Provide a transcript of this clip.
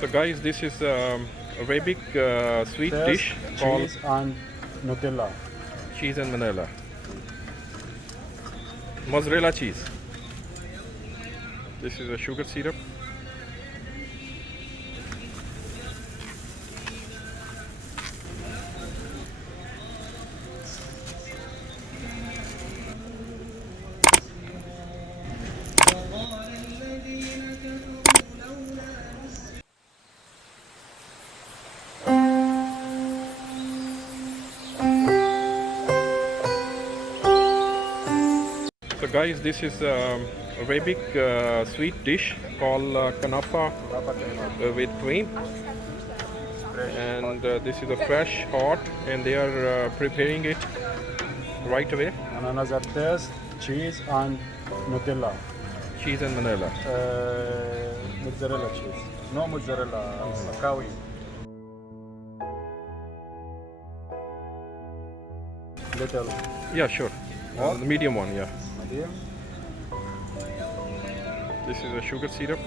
So guys, this is Arabic sweet There's dish called cheese and Nutella. cheese and vanilla. Mozzarella cheese. This is a sugar syrup. So guys, this is Arabic sweet dish called kanafa with cream, and this is a fresh hot, and they are preparing it right away. And another taste, cheese and Nutella. Cheese and vanilla. Mozzarella cheese. No mozzarella, Maccabi. Little Yeah, sure. What? The medium one, yeah. medium. This is a sugar syrup.